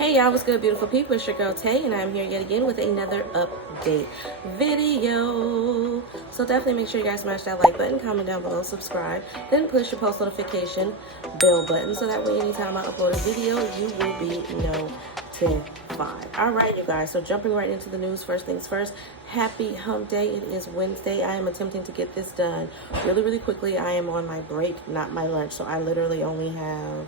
Hey y'all, what's good, beautiful people? It's your girl Tay, and I'm here yet again with another update video. So definitely make sure you guys smash that like button, comment down below, subscribe, then push your post notification bell button so that way anytime I upload a video, you will be notified. Alright, you guys, so jumping right into the news, first things first, happy hump day. It is Wednesday. I am attempting to get this done really quickly. I am on my break, not my lunch, so I literally only have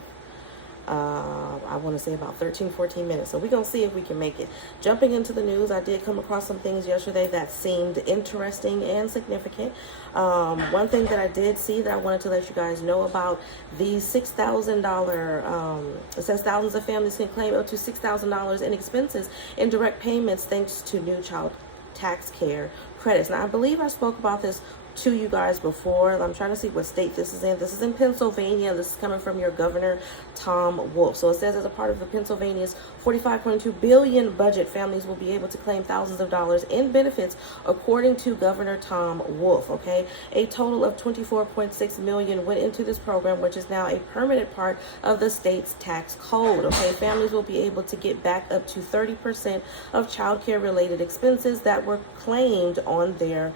I want to say about 13-14 minutes, so we're gonna see if we can make it. Jumping into the news, I did come across some things yesterday that seemed interesting and significant. One thing that I did see that I wanted to let you guys know about, the $6,000 it says thousands of families can claim up to $6,000 in expenses in direct payments thanks to new child tax care credits. Now I believe I spoke about this to you guys before. I'm trying to see what state this is in. This is in Pennsylvania. This is coming from your governor, Tom Wolf. So it says, as a part of the Pennsylvania's $45.2 billion budget, families will be able to claim thousands of dollars in benefits, according to Governor Tom Wolf. Okay, a total of $24.6 million went into this program, which is now a permanent part of the state's tax code. Okay, families will be able to get back up to 30% of child care related expenses that were claimed on their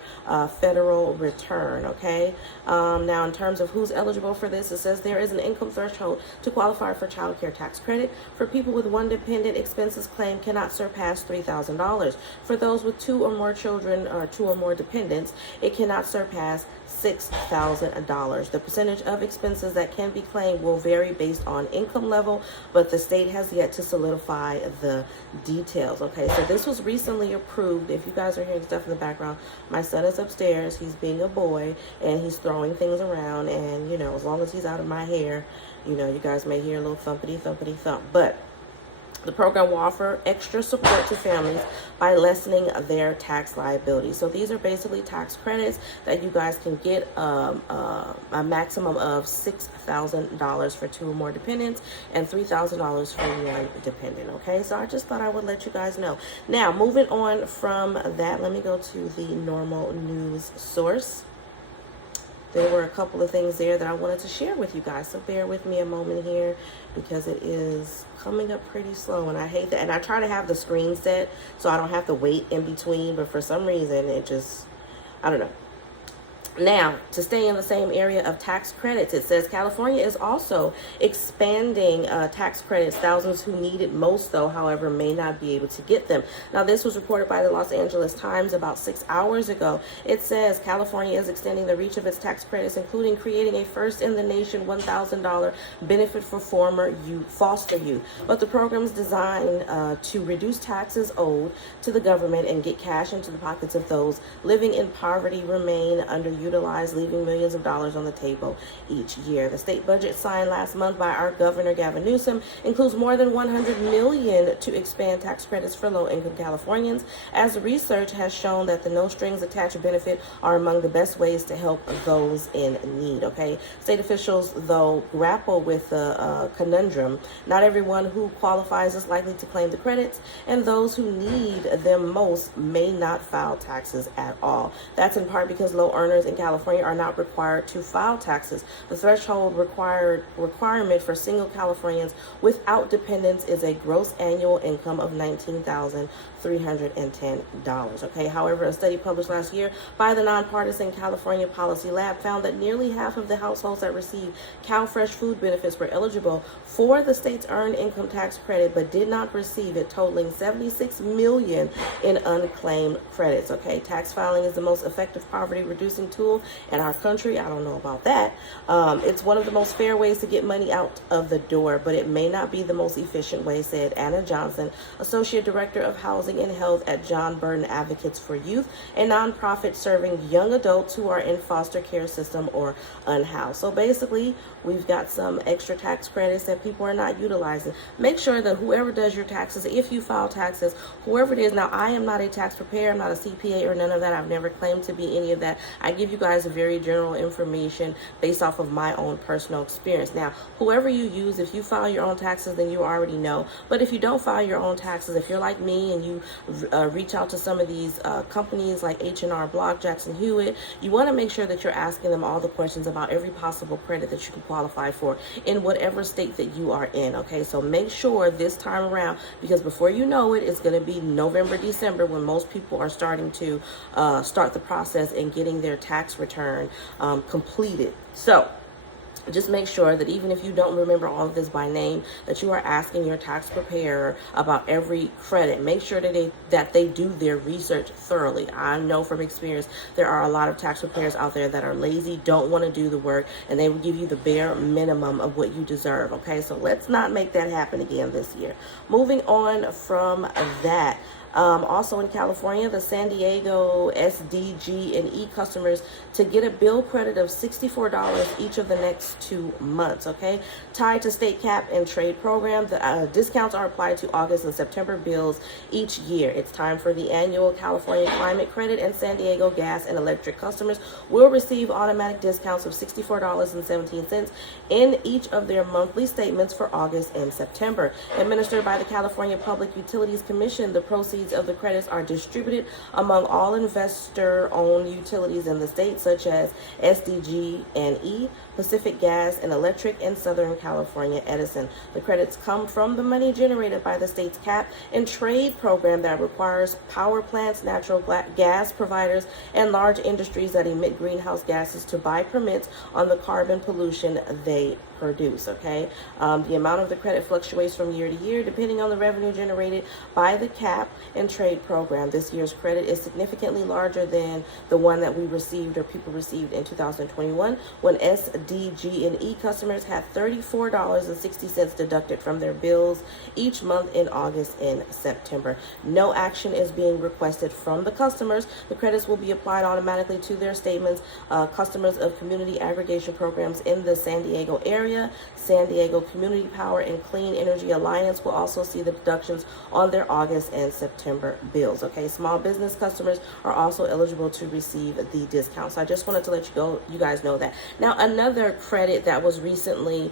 federal return. Okay, now in terms of who's eligible for this, it says there is an income threshold to qualify for child care tax credit. For people with one dependent, expenses claimed cannot surpass $3,000. For those with two or more children or two or more dependents, it cannot surpass $6,000. The percentage of expenses that can be claimed will vary based on income level, but the state has yet to solidify the details. Okay, so this was recently approved. If you guys are hearing stuff in the background, my son is upstairs. He's being a boy and he's throwing things around, and you know, as long as he's out of my hair, you know, you guys may hear a little thumpity thump. But the program will offer extra support to families by lessening their tax liability. So these are basically tax credits that you guys can get a maximum of $6,000 for two or more dependents and $3,000 for one dependent. Okay, so I just thought I would let you guys know. Now, moving on from that, let me go to the normal news source. There were a couple of things there that I wanted to share with you guys, so bear with me a moment here because it is coming up pretty slow, and I hate that. And I try to have the screen set so I don't have to wait in between, but for some reason it just, I don't know. Now, to stay in the same area of tax credits, it says California is also expanding tax credits. Thousands who need it most, though, however, may not be able to get them. Now, this was reported by the Los Angeles Times about 6 hours ago. It says California is extending the reach of its tax credits, including creating a first-in-the-nation $1,000 benefit for former foster youth. But the program is designed to reduce taxes owed to the government and get cash into the pockets of those living in poverty remain underutilized, leaving millions of dollars on the table each year. The state budget signed last month by our governor, Gavin Newsom, includes more than $100 million to expand tax credits for low-income Californians, as research has shown that the no-strings-attached benefit are among the best ways to help those in need. Okay, state officials, though, grapple with the conundrum. Not everyone who qualifies is likely to claim the credits, and those who need them most may not file taxes at all. That's in part because low earners in California are not required to file taxes. The threshold requirement for single Californians without dependents is a gross annual income of $19,310. Okay, however, a study published last year by the nonpartisan California Policy Lab found that nearly half of the households that received CalFresh food benefits were eligible for the state's earned income tax credit but did not receive it, totaling $76 million in unclaimed credits. Okay, tax filing is the most effective poverty reducing tool in our country. I don't know about that. It's one of the most fair ways to get money out of the door, but it may not be the most efficient way, said Anna Johnson, Associate Director of Housing and Health at John Burton Advocates for Youth, a nonprofit serving young adults who are in foster care system or unhoused. So basically, we've got some extra tax credits that people are not utilizing. Make sure that whoever does your taxes, if you file taxes, whoever it is, now I am not a tax preparer, I'm not a CPA or none of that. I've never claimed to be any of that. I give you you guys a very general information based off of my own personal experience. Now, whoever you use, if you file your own taxes, then you already know. But if you don't file your own taxes, if you're like me and you reach out to some of these companies like H&R Block, Jackson Hewitt, you want to make sure that you're asking them all the questions about every possible credit that you can qualify for in whatever state that you are in. Okay, so make sure this time around, because before you know it, it's going to be November, December when most people are starting to start the process and getting their tax return completed. So just make sure that even if you don't remember all of this by name, that you are asking your tax preparer about every credit. Make sure that they do their research thoroughly. I know from experience there are a lot of tax preparers out there that are lazy, don't want to do the work, and they will give you the bare minimum of what you deserve. Okay, so let's not make that happen again this year. Moving on from that. Also in California, the San Diego SDG&E customers to get a bill credit of $64 each of the next 2 months, okay? Tied to state cap and trade program, the discounts are applied to August and September bills each year. It's time for the annual California Climate Credit, and San Diego gas and electric customers will receive automatic discounts of $64.17 in each of their monthly statements for August and September. Administered by the California Public Utilities Commission, the proceeds of the credits are distributed among all investor-owned utilities in the state, such as SDG&E, Pacific Gas and Electric, and Southern California Edison. The credits come from the money generated by the state's cap and trade program that requires power plants, natural gas providers, and large industries that emit greenhouse gases to buy permits on the carbon pollution they produce. Okay, the amount of the credit fluctuates from year to year depending on the revenue generated by the cap and trade program. This year's credit is significantly larger than the one that we received or people received in 2021, when SDG&E customers had $34.60 deducted from their bills each month in August and September. No action is being requested from the customers. The credits will be applied automatically to their statements. Customers of community aggregation programs in the San Diego area, San Diego Community Power and Clean Energy Alliance will also see the deductions on their August and September bills. Okay, small business customers are also eligible to receive the discount. So I just wanted to let you guys know that. Now, another credit that was recently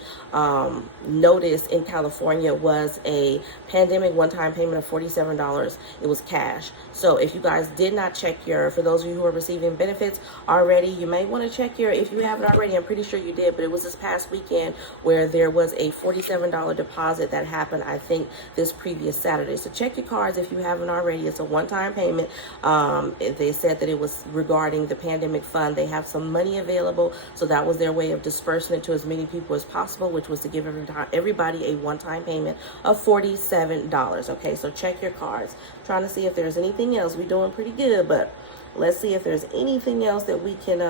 noticed in California was a pandemic one-time payment of $47. It was cash. So if you guys did not check for those of you who are receiving benefits already, you may want to check if you haven't already, I'm pretty sure you did, but it was this past weekend where there was a $47 deposit that happened, I think, this previous Saturday. So check your cards if you haven't already. It's a one-time payment. They said that it was regarding the pandemic fund. They have some money available, so that was their way of dispersing it to as many people as possible, which was to give everybody a one-time payment of $47. Okay, so check your cards. Trying to see if there's anything else. We're doing pretty good, but let's see if there's anything else that we can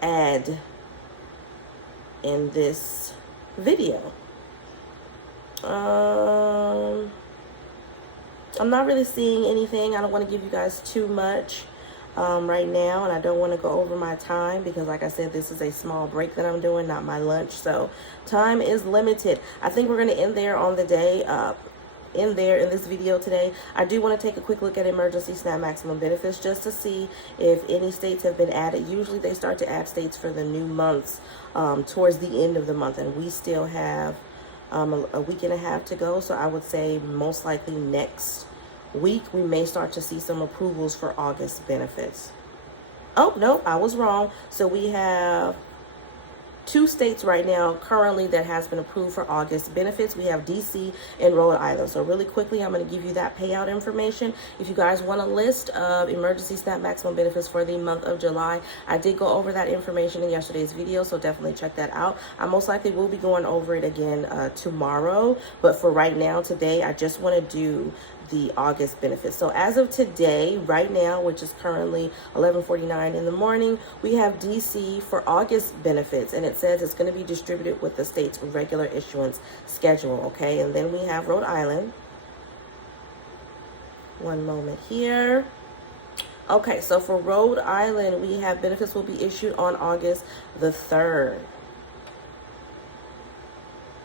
add in this video. I'm not really seeing anything. I don't want to give you guys too much right now, and I don't want to go over my time because, like I said, this is a small break that I'm doing, not my lunch, so time is limited. I think we're going to end there on the day. In this video today. I do want to take a quick look at emergency SNAP maximum benefits just to see if any states have been added. Usually they start to add states for the new months towards the end of the month, and we still have a week and a half to go. So I would say most likely next week we may start to see some approvals for August benefits. Oh no, I was wrong. So we have 2 states right now currently that has been approved for August benefits. We have DC and Rhode Island. So really quickly, I'm going to give you that payout information. If you guys want a list of emergency SNAP maximum benefits for the month of July, I did go over that information in yesterday's video, so definitely check that out. I most likely will be going over it again tomorrow, but for right now, today, I just want to do the August benefits. So as of today, right now, which is currently 11:49 in the morning, we have DC for August benefits, and it says it's going to be distributed with the state's regular issuance schedule. Okay, and then we have Rhode Island. One moment here. Okay, so for Rhode Island, we have benefits will be issued on August the 3rd.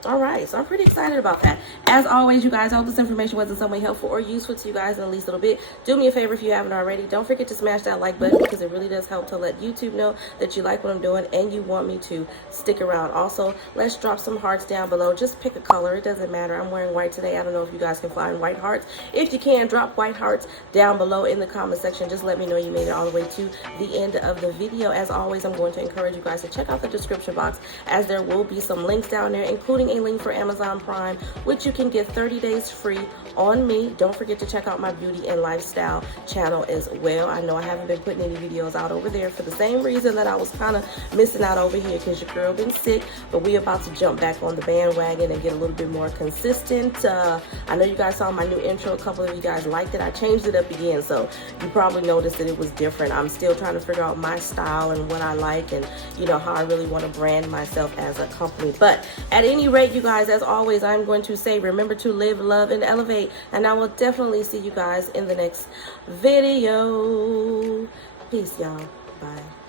All right, so I'm pretty excited about that. As always, you guys, I hope this information was in some way helpful or useful to you guys in at least a little bit. Do me a favor if you haven't already. Don't forget to smash that like button because it really does help to let YouTube know that you like what I'm doing and you want me to stick around. Also, let's drop some hearts down below. Just pick a color. It doesn't matter. I'm wearing white today. I don't know if you guys can find white hearts. If you can, drop white hearts down below in the comment section. Just let me know you made it all the way to the end of the video. As always, I'm going to encourage you guys to check out the description box as there will be some links down there, including a link for Amazon Prime, which you can get 30 days free on me. Don't forget to check out my beauty and lifestyle channel as well. I know I haven't been putting any videos out over there for the same reason that I was kind of missing out over here because your girl been sick, but we about to jump back on the bandwagon and get a little bit more consistent. I know you guys saw my new intro. A couple of you guys liked it. I changed it up again, so you probably noticed that it was different. I'm still trying to figure out my style and what I like and, you know, how I really want to brand myself as a company. But at any rate, you guys, as always, I'm going to say, remember to live, love, and elevate. And I will definitely see you guys in the next video. Peace, y'all. Bye.